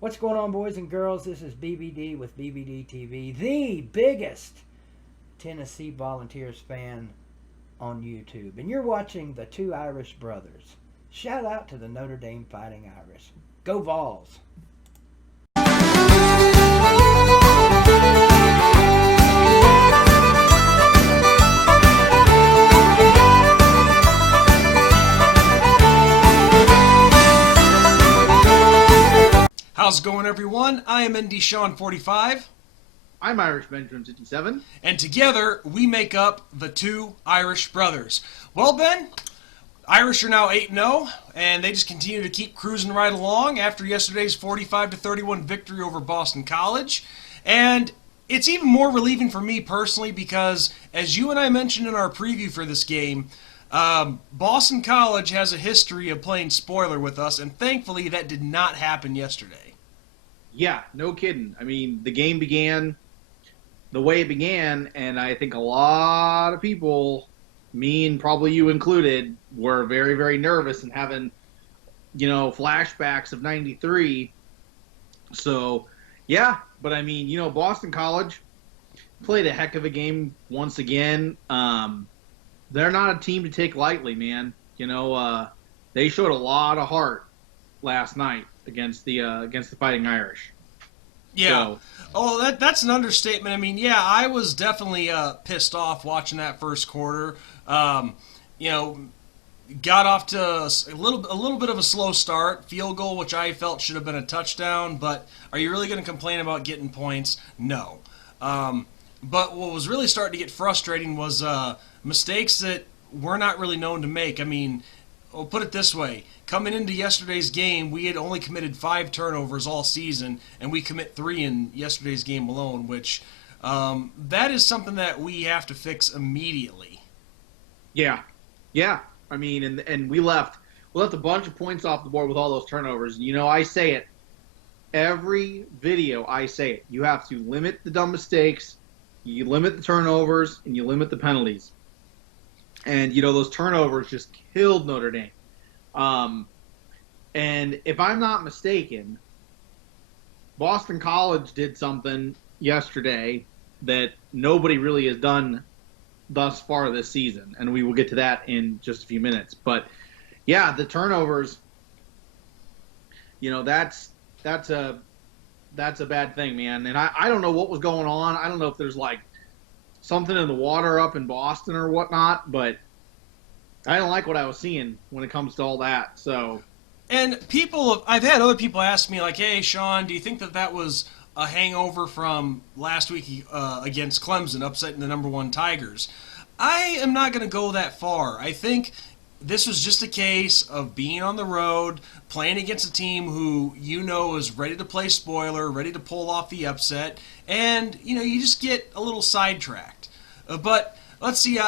What's going on, boys and girls? This is BBD with BBD TV, the biggest Tennessee Volunteers fan on YouTube. And you're watching the two Irish brothers. Shout out to the Notre Dame Fighting Irish. Go Vols! How's it going, everyone? I am ND Sean 45. I'm Irish Benjamin 57. And together, we make up the two Irish brothers. Well, Ben, Irish are now 8-0, and they just continue to keep cruising right along after yesterday's 45-31 victory over Boston College. And it's even more relieving for me personally because, as you and I mentioned in our preview for this game, Boston College has a history of playing spoiler with us, and thankfully that did not happen yesterday. Yeah, no kidding. I mean, the game began the way it began, and I think a lot of people, me and probably you included, were very, very nervous and having, flashbacks of 93. So, yeah, but I mean, Boston College played a heck of a game once again. They're not a team to take lightly, man. They showed a lot of heart last night against the Fighting Irish. Yeah. So. That's an understatement. I mean, yeah, I was definitely pissed off watching that first quarter. Got off to a little bit of a slow start. Field goal, which I felt should have been a touchdown. But are you really going to complain about getting points? No. But what was really starting to get frustrating was mistakes that we're not really known to make. I mean, I'll put it this way. Coming into yesterday's game, we had only committed 5 turnovers all season, and we commit 3 in yesterday's game alone, which that is something that we have to fix immediately. Yeah. I mean, and we left a bunch of points off the board with all those turnovers. I say it. Every video, I say it. You have to limit the dumb mistakes, you limit the turnovers, and you limit the penalties. And, those turnovers just killed Notre Dame. And if I'm not mistaken, Boston College did something yesterday that nobody really has done thus far this season. And we will get to that in just a few minutes. But, yeah, the turnovers, that's a bad thing, man. And I don't know what was going on. I don't know if there's, something in the water up in Boston or whatnot, but I don't like what I was seeing when it comes to all that. So, and I've had other people ask me, hey, Sean, do you think that was a hangover from last week against Clemson, upsetting the number 1 Tigers? I am not going to go that far. I think this was just a case of being on the road, playing against a team who is ready to play spoiler, ready to pull off the upset, and you just get a little sidetracked. But let's see,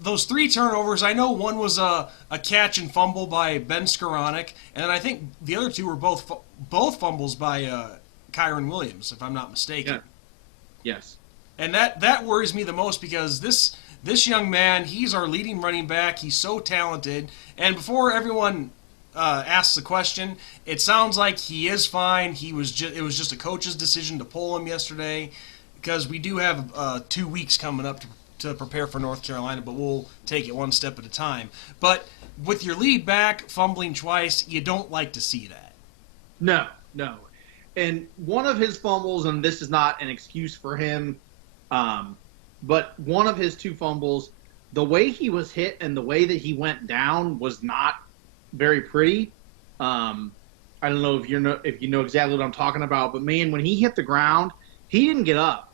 those 3 turnovers, I know one was a catch and fumble by Ben Skoranek, and I think the other 2 were both fumbles by Kyron Williams, if I'm not mistaken. Yeah. Yes. And that worries me the most because this young man, he's our leading running back. He's so talented. And before everyone asks the question, it sounds like he is fine. It was just a coach's decision to pull him yesterday because we do have 2 weeks coming up to prepare for North Carolina, but we'll take it one step at a time. But with your lead back fumbling twice, you don't like to see that. No. And one of his fumbles, and this is not an excuse for him, but one of his 2 fumbles, the way he was hit and the way that he went down was not very pretty. I don't know if you know exactly what I'm talking about, but man, when he hit the ground, he didn't get up.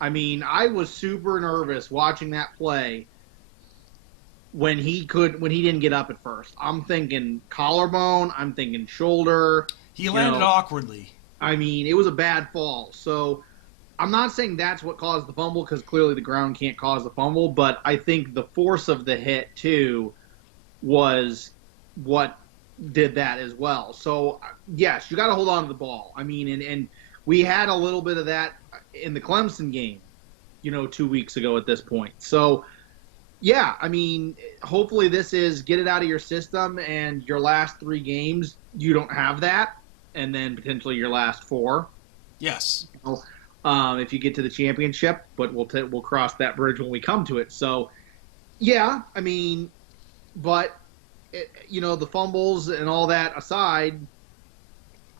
I mean, I was super nervous watching that play when he didn't get up at first. I'm thinking collarbone, I'm thinking shoulder. He landed awkwardly. I mean, it was a bad fall. So I'm not saying that's what caused the fumble because clearly the ground can't cause the fumble, but I think the force of the hit too was what did that as well. So yes, you got to hold on to the ball. I mean, and we had a little bit of that in the Clemson game, 2 weeks ago at this point. So yeah, I mean, hopefully this is get it out of your system and your last 3 games, you don't have that. and then potentially your last 4. Yes. If you get to the championship, but we'll cross that bridge when we come to it. So, yeah, I mean, but the fumbles and all that aside,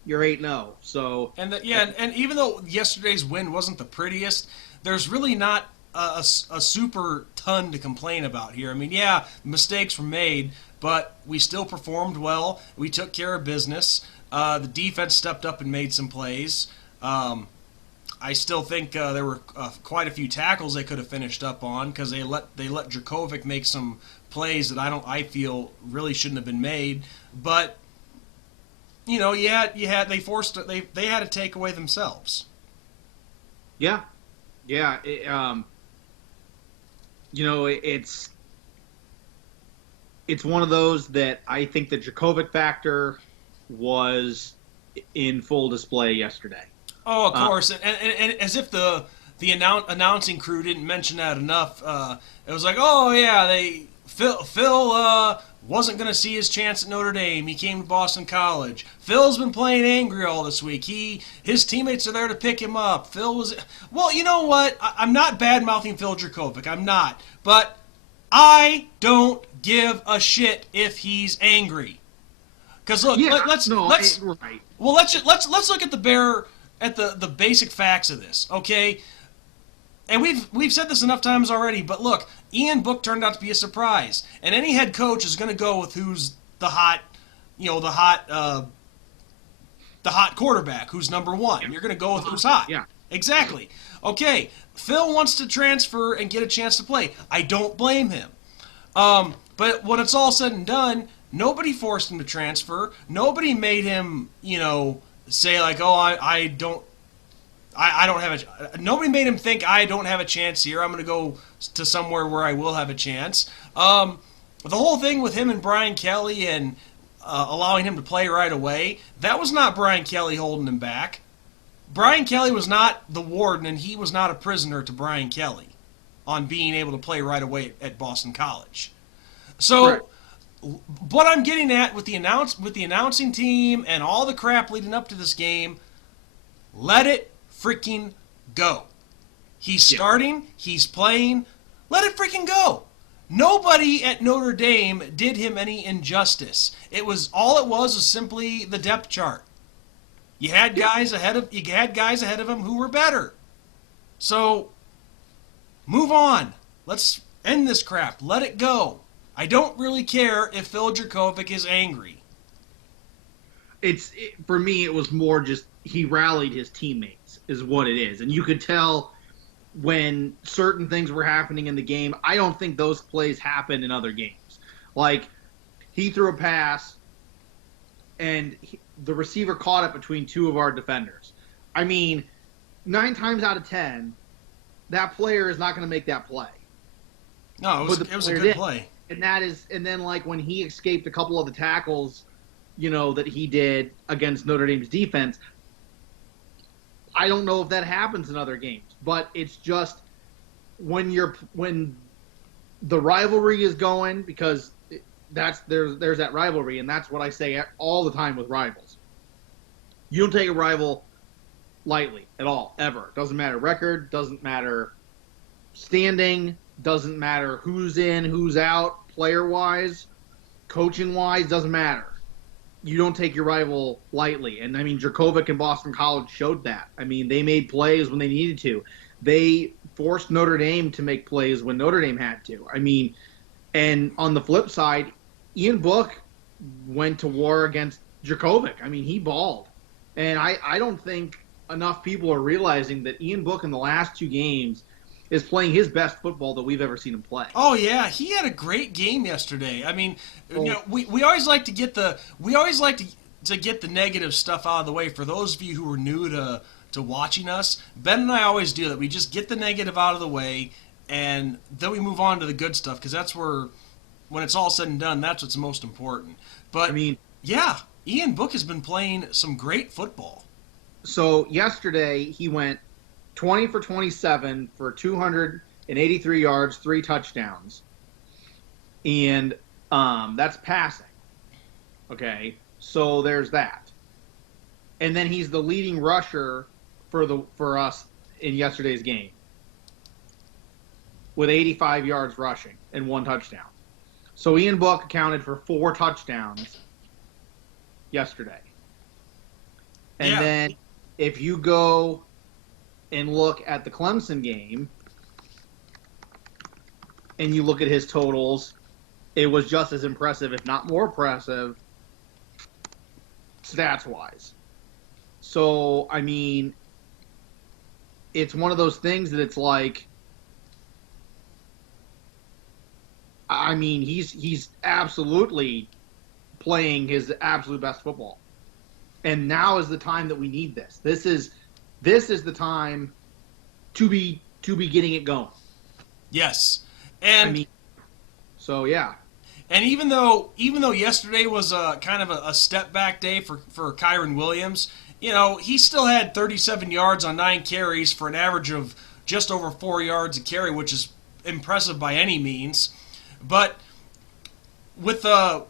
you're 8-0. So, And and even though yesterday's win wasn't the prettiest, there's really not a super ton to complain about here. I mean, yeah, mistakes were made, but we still performed well. We took care of business. The defense stepped up and made some plays. I still think there were quite a few tackles they could have finished up on because they let Dracovic make some plays that I feel really shouldn't have been made. But they had to take away themselves. Yeah. It's one of those that I think the Dracovic factor was in full display yesterday. Oh, of course, and as if the announcing crew didn't mention that enough. It was like, oh yeah, Phil wasn't going to see his chance at Notre Dame. He came to Boston College. Phil's been playing angry all this week. His teammates are there to pick him up. Well, you know what? I'm not bad mouthing Phil Dracovic. I'm not, but I don't give a shit if he's angry. Because look, let's look at the basic facts of this, okay? And we've said this enough times already, but look, Ian Book turned out to be a surprise, and any head coach is going to go with who's the hot quarterback, who's number one. You're going to go with who's hot. Yeah, exactly. Okay, Phil wants to transfer and get a chance to play. I don't blame him. But when it's all said and done, nobody forced him to transfer. Nobody made him, say like, oh, I don't have nobody made him think I don't have a chance here. I'm going to go to somewhere where I will have a chance. The whole thing with him and Brian Kelly and allowing him to play right away, that was not Brian Kelly holding him back. Brian Kelly was not the warden, and he was not a prisoner to Brian Kelly on being able to play right away at Boston College. So, right. What I'm getting at with the announcing team and all the crap leading up to this game, let it freaking go. He's starting, he's playing, let it freaking go. Nobody at Notre Dame did him any injustice. All it was simply the depth chart. You had guys ahead of him who were better. So move on. Let's end this crap. Let it go. I don't really care if Phil Dracovic is angry. For me, it was more just he rallied his teammates is what it is. And you could tell when certain things were happening in the game. I don't think those plays happen in other games. Like, he threw a pass, and the receiver caught it between two of our defenders. I mean, 9 times out of 10, that player is not going to make that play. No, it was a good play. And then like when he escaped a couple of the tackles, that he did against Notre Dame's defense, I don't know if that happens in other games, but it's just when the rivalry is going, because there's that rivalry, and that's what I say all the time with rivals. You don't take a rival lightly at all, ever. Doesn't matter record, doesn't matter standing, doesn't matter who's in, who's out, player-wise, coaching-wise, doesn't matter. You don't take your rival lightly. And, I mean, Dracovic and Boston College showed that. I mean, they made plays when they needed to. They forced Notre Dame to make plays when Notre Dame had to. I mean, and on the flip side, Ian Book went to war against Dracovic. I mean, he balled. And I don't think enough people are realizing that Ian Book in the last 2 games is playing his best football that we've ever seen him play. Oh yeah, he had a great game yesterday. I mean, we always like to get the negative stuff out of the way for those of you who are new to watching us. Ben and I always do that. We just get the negative out of the way, and then we move on to the good stuff, because that's where, when it's all said and done, that's what's most important. But I mean, yeah, Ian Book has been playing some great football. So yesterday he went 20 for 27 for 283 yards, 3 touchdowns. And that's passing. Okay, so there's that. and then he's the leading rusher for us in yesterday's game with 85 yards rushing and 1 touchdown. So Ian Book accounted for 4 touchdowns yesterday. And then if you go and look at the Clemson game and you look at his totals, it was just as impressive, if not more impressive, stats-wise. So, I mean, it's one of those things that it's like, I mean, he's absolutely playing his absolute best football. And now is the time that we need this. This is the time to be getting it going. Yes. And I mean, so yeah. And even though yesterday was a kind of a step back day for Kyren Williams, he still had 37 yards on 9 carries for an average of just over 4 yards a carry, which is impressive by any means. But the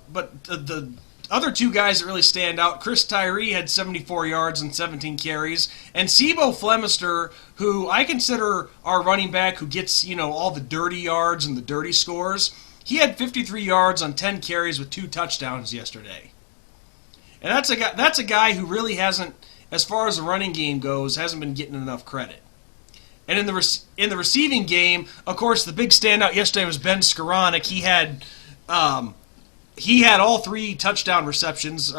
other 2 guys that really stand out, Chris Tyree had 74 yards and 17 carries, and Sebo Flemister, who I consider our running back who gets all the dirty yards and the dirty scores, he had 53 yards on 10 carries with 2 touchdowns yesterday. And that's a guy who really hasn't, as far as the running game goes, hasn't been getting enough credit. And in the receiving game, of course, the big standout yesterday was Ben Skoranek. He had all 3 touchdown receptions,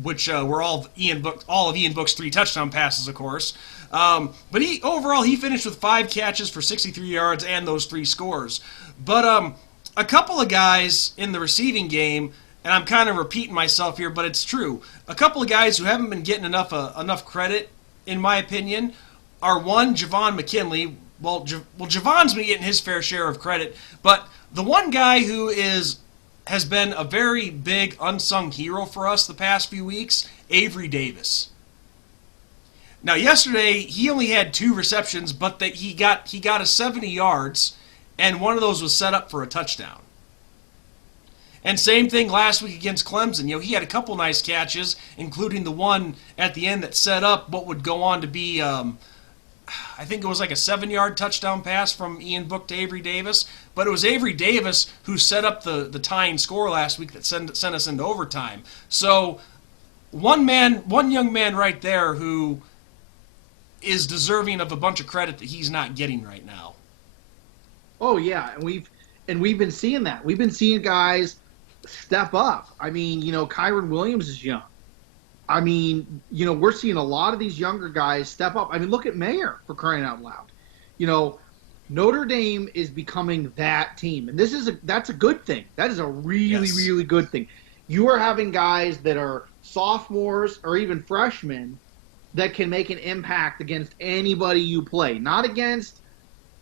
which were all of Ian Book's 3 touchdown passes, of course. But overall he finished with 5 catches for 63 yards and those 3 scores. But a couple of guys in the receiving game, and I'm kind of repeating myself here, but it's true. A couple of guys who haven't been getting enough credit, in my opinion, are one, Javon McKinley. Well, Javon's been getting his fair share of credit, but the one guy who has been a very big unsung hero for us the past few weeks, Avery Davis. Now, yesterday he only had 2 receptions, but he got a 70 yards, and one of those was set up for a touchdown. And same thing last week against Clemson. He had a couple nice catches, including the one at the end that set up what would go on to be, I think it was like a 7-yard touchdown pass from Ian Book to Avery Davis. But it was Avery Davis who set up the tying score last week that sent us into overtime. So one young man right there who is deserving of a bunch of credit that he's not getting right now. Oh yeah, and we've been seeing that. We've been seeing guys step up. I mean, Kyren Williams is young. I mean, we're seeing a lot of these younger guys step up. I mean, look at Mayer, for crying out loud. Notre Dame is becoming that team, and that's a good thing. That is a really, really good thing. You are having guys that are sophomores or even freshmen that can make an impact against anybody you play, not against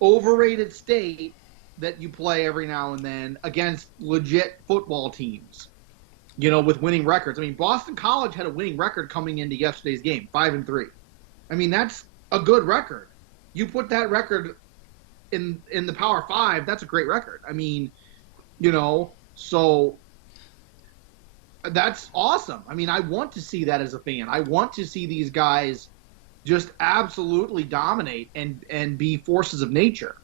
overrated state that you play every now and then, against legit football teams, with winning records. I mean, Boston College had a winning record coming into yesterday's game, 5-3. I mean, that's a good record. You put that record in the Power 5, that's a great record. I mean, so that's awesome. I mean, I want to see that as a fan. I want to see these guys just absolutely dominate and be forces of nature.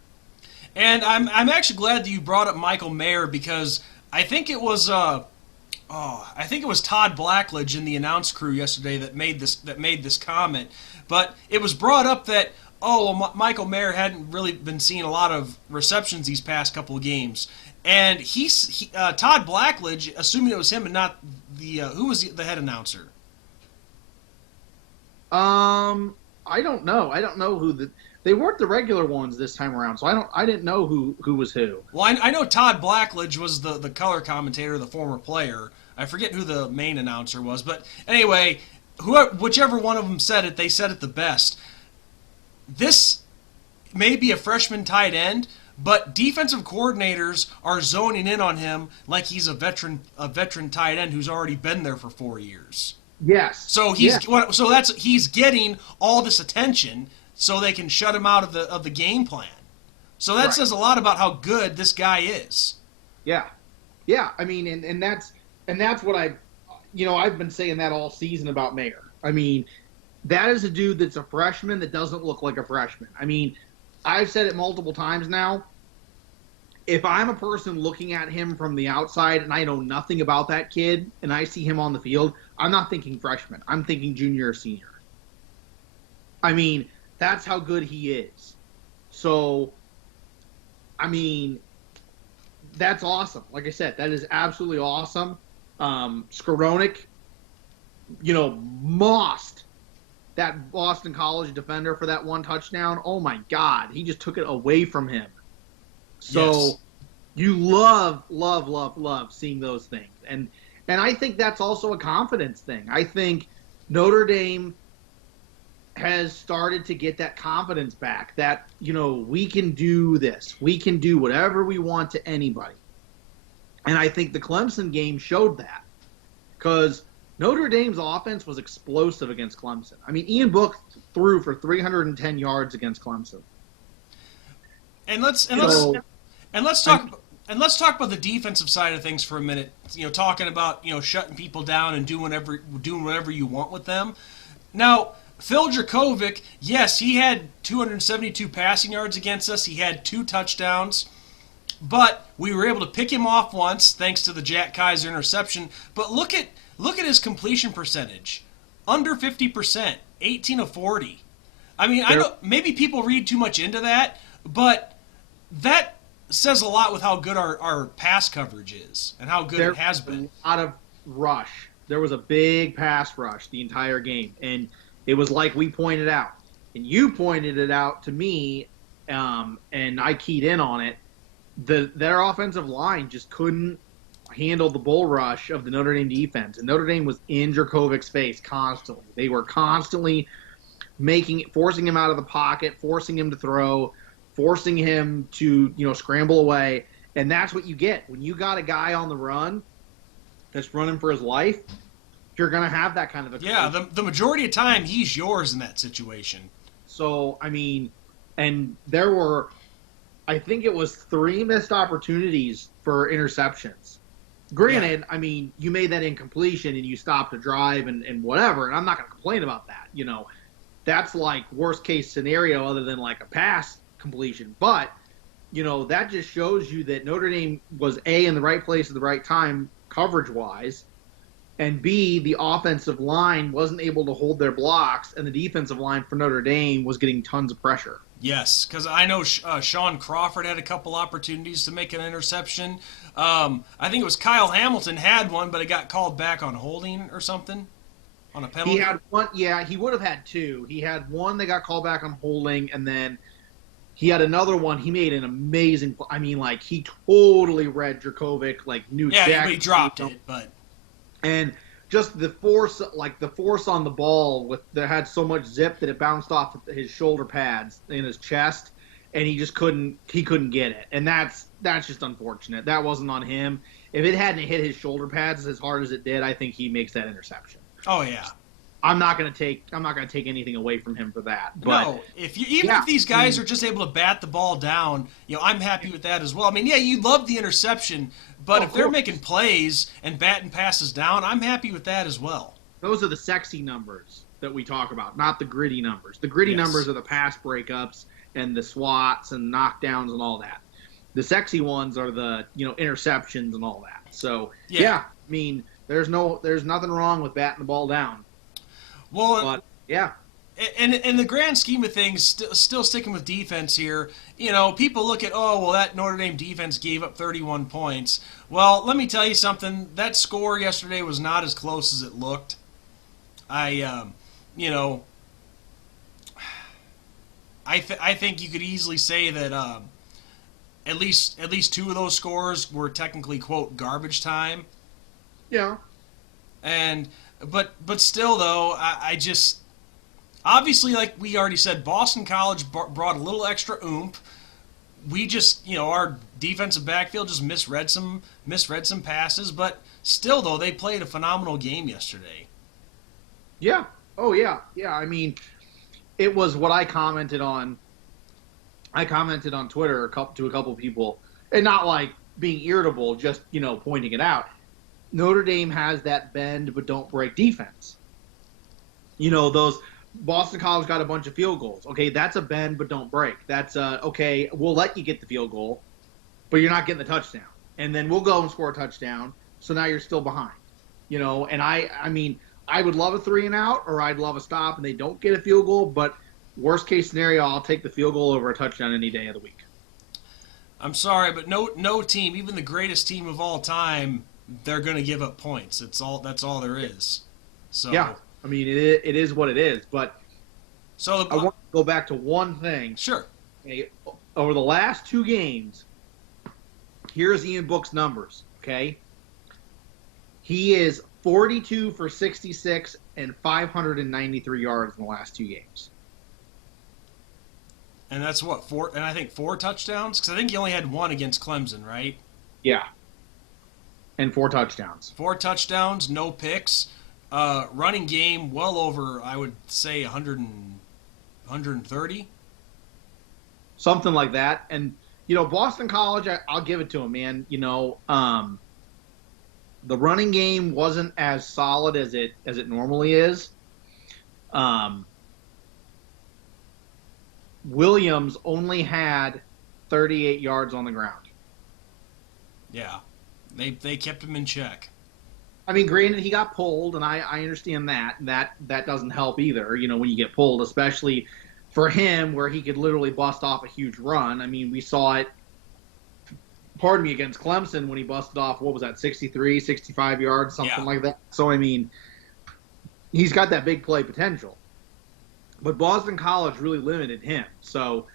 And I'm actually glad that you brought up Michael Mayer, because I think it was Todd Blackledge in the announce crew yesterday that made this comment. But it was brought up that Michael Mayer hadn't really been seeing a lot of receptions these past couple of games, and Todd Blackledge, assuming it was him and not who was the head announcer. I don't know. I don't know who they weren't the regular ones this time around, so I didn't know who was who. Well, I know Todd Blackledge was the color commentator, the former player. I forget who the main announcer was, but anyway, whichever one of them said it, they said it the best. This may be a freshman tight end, but defensive coordinators are zoning in on him like he's a veteran tight end who's already been there for 4 years. Yes. So he's getting all this attention so they can shut him out of the game plan. So that says a lot about how good this guy is. Yeah. Yeah, I mean, and that's what I've been saying that all season about Mayer. I mean, that is a dude that's a freshman that doesn't look like a freshman. I mean, I've said it multiple times now. If I'm a person looking at him from the outside and I know nothing about that kid and I see him on the field, I'm not thinking freshman. I'm thinking junior or senior. I mean, that's how good he is. So, I mean, that's awesome. Like I said, that is absolutely awesome. Skowronek, mossed that Boston College defender for that one touchdown. Oh my God, he just took it away from him. So Yes. you love seeing those things. And I think that's also a confidence thing. I think Notre Dame has started to get that confidence back that, we can do this. We can do whatever we want to anybody. And I think the Clemson game showed that because Notre Dame's offense was explosive against Clemson. I mean, Ian Book threw for 310 yards against Clemson. And let's talk about the defensive side of things for a minute. Talking about shutting people down and doing whatever you want with them. Now, Phil Dracovic, yes, he had 272 passing yards against us. He had 2 touchdowns, but we were able to pick him off once thanks to the Jack Kaiser interception. But look at his completion percentage, under 50%, 18 of 40. I mean, I know maybe people read too much into that, but that says a lot with how good our pass coverage is and how good it has been. A lot of rush. There was a big pass rush the entire game, and it was like we pointed out. And you pointed it out to me, and I keyed in on it. Their offensive line just couldn't handle the bull rush of the Notre Dame defense. And Notre Dame was in Drakovic's face constantly. They were constantly forcing him out of the pocket, forcing him to throw, forcing him to, scramble away. And that's what you get. When you got a guy on the run that's running for his life, you're going to have that kind of a... Yeah, the majority of time, he's yours in that situation. So, I mean, and there were, I think it was 3 missed opportunities for interceptions. Granted, I mean, you made that incompletion and you stopped a drive and whatever, and I'm not going to complain about that. That's like worst case scenario other than like a pass completion. But, that just shows you that Notre Dame was A, in the right place at the right time coverage-wise, and B, the offensive line wasn't able to hold their blocks, and the defensive line for Notre Dame was getting tons of pressure. Yes, because I know Sean Crawford had a couple opportunities to make an interception. I think it was Kyle Hamilton had one, but it got called back on holding or something, on a penalty. He had one. Yeah, he would have had 2. He had one that got called back on holding, and then he had another one. He made an amazing. I mean, like he totally read Dracovic, like knew exactly. Yeah, he dropped it, but. And just the force on the ball that had so much zip that it bounced off his shoulder pads in his chest, and he just couldn't get it. And that's just unfortunate. That wasn't on him. If it hadn't hit his shoulder pads as hard as it did, I think he makes that interception. Oh yeah. I'm not gonna take anything away from him for that. But no, if these guys are just able to bat the ball down, I'm happy with that as well. I mean, yeah, you love the interception, but if they're making plays and batting passes down, I'm happy with that as well. Those are the sexy numbers that we talk about, not the gritty numbers. The gritty numbers are the pass breakups and the swats and knockdowns and all that. The sexy ones are the interceptions and all that. So yeah, I mean, there's nothing wrong with batting the ball down. Well, but yeah. And in the grand scheme of things, still sticking with defense here, people look at, that Notre Dame defense gave up 31 points. Well, let me tell you something. That score yesterday was not as close as it looked. I think you could easily say that at least 2 of those scores were technically, quote, garbage time. Yeah. But still, though, I just... Obviously, like we already said, Boston College brought a little extra oomph. We just, our defensive backfield just misread some passes. But still, though, they played a phenomenal game yesterday. Yeah. Oh, yeah. Yeah, I mean, it was what I commented on. I commented on Twitter to a couple people. And not like being irritable, just, pointing it out. Notre Dame has that bend but don't break defense. Those Boston College got a bunch of field goals. Okay, that's a bend but don't break. That's okay, we'll let you get the field goal, but you're not getting the touchdown. And then we'll go and score a touchdown, so now you're still behind. And I mean, I would love a 3 and out, or I'd love a stop and they don't get a field goal, but worst case scenario, I'll take the field goal over a touchdown any day of the week. I'm sorry, but no team, even the greatest team of all time, they're going to give up points. That's all there is. So yeah, I mean it is what it is. But so I want to go back to one thing. Sure. Okay, over the last 2 games, here's Ian Book's numbers. Okay, he is 42 for 66 and 593 yards in the last 2 games. And that's what, 4, and I think 4 touchdowns? Because I think he only had 1 against Clemson, right? Yeah. And 4 touchdowns. 4 touchdowns, no picks. Running game well over, I would say, 130. Something like that. And, Boston College, I'll give it to him, man. The running game wasn't as solid as it normally is. Williams only had 38 yards on the ground. Yeah, they kept him in check. I mean, granted, he got pulled, and I understand that. That doesn't help either, when you get pulled, especially for him where he could literally bust off a huge run. I mean, we saw it, against Clemson when he busted off, 63, 65 yards, something like that. So, I mean, he's got that big play potential. But Boston College really limited him. So,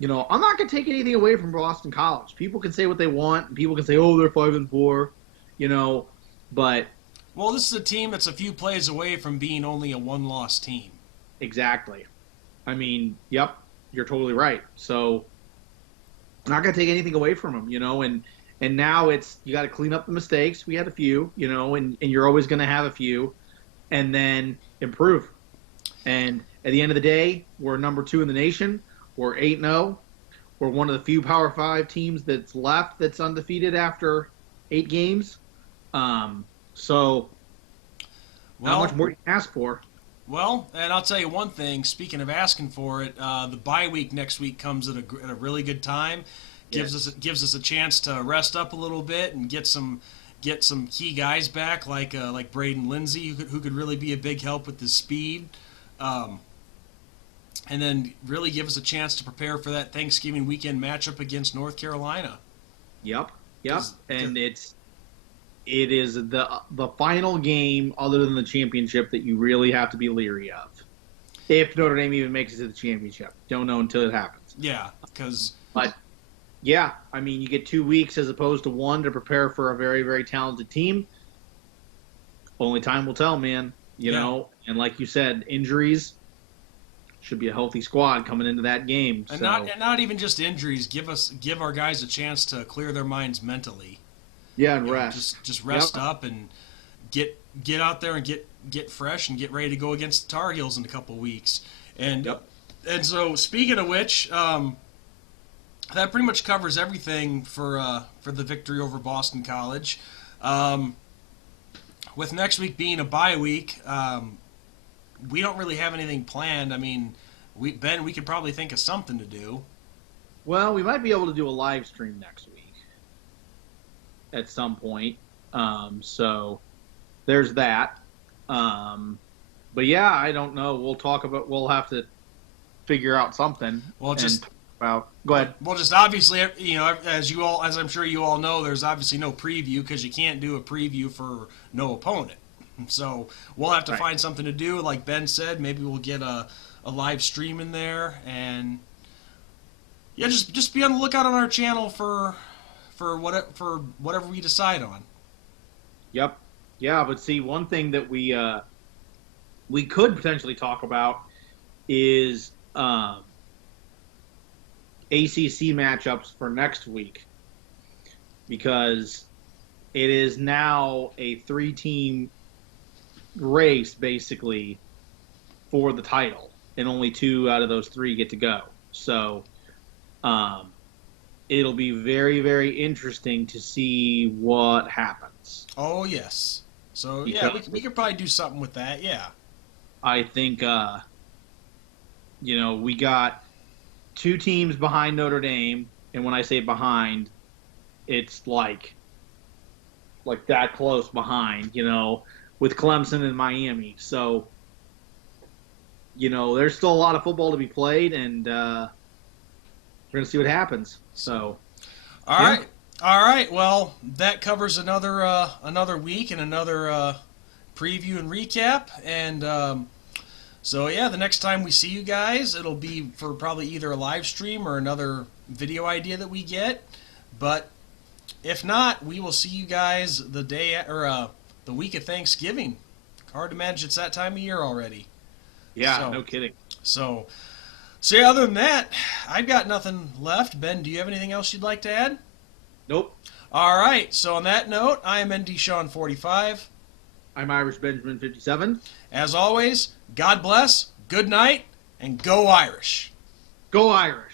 I'm not going to take anything away from Boston College. People can say what they want, and people can say, oh, they're 5-4, but... Well, this is a team that's a few plays away from being only a 1-loss team. Exactly. I mean, yep, you're totally right. So, I'm not going to take anything away from them, and now it's, you got to clean up the mistakes. We had a few, and you're always going to have a few, and then improve. And at the end of the day, we're number 2 in the nation. We're 8-0. We're one of the few Power 5 teams that's left that's undefeated after 8 games. So, how much more do you ask for? Well, and I'll tell you one thing. Speaking of asking for it, the bye week next week comes at a really good time. Gives us a chance to rest up a little bit and get some key guys back like Braden Lindsey, who could really be a big help with his speed. And then really give us a chance to prepare for that Thanksgiving weekend matchup against North Carolina. Yep. And it is the final game other than the championship that you really have to be leery of. If Notre Dame even makes it to the championship. Don't know until it happens. Yeah, because... But, yeah, I mean, you get 2 weeks as opposed to 1 to prepare for a very, very talented team. Only time will tell, man. You know, and like you said, injuries... Should be a healthy squad coming into that game. And not even just injuries. Give our guys a chance to clear their minds mentally. Yeah, and rest. Just rest up and get out there and get fresh and get ready to go against the Tar Heels in a couple weeks. And and so speaking of which, that pretty much covers everything for the victory over Boston College. With next week being a bye week. We don't really have anything planned. I mean, we could probably think of something to do. Well, we might be able to do a live stream next week at some point. So there's that. But yeah, I don't know. We'll have to figure out something. Well, go ahead. Well, just obviously, as I'm sure you all know, there's obviously no preview because you can't do a preview for no opponent. So we'll have to find something to do. Like Ben said, maybe we'll get a live stream in there, and yeah, just be on the lookout on our channel for whatever we decide on. Yep. Yeah, but see, one thing that we could potentially talk about is ACC matchups for next week, because it is now a 3-team race basically for the title, and only 2 out of those 3 get to go. So it'll be very, very interesting to see what happens. Oh yes. So yeah, we could probably do something with that. Yeah. I think, we got two teams behind Notre Dame, and when I say behind, it's like that close behind, with Clemson and Miami. So, there's still a lot of football to be played, and we're going to see what happens. So, all right. All right. Well, that covers another week and another preview and recap. And the next time we see you guys, it'll be for probably either a live stream or another video idea that we get. But if not, we will see you guys the week of Thanksgiving. Hard to imagine it's that time of year already. Yeah, no kidding. So other than that, I've got nothing left. Ben, do you have anything else you'd like to add? Nope. All right. So on that note, I am ND Sean 45. I'm Irish Benjamin 57. As always, God bless, good night, and go Irish. Go Irish.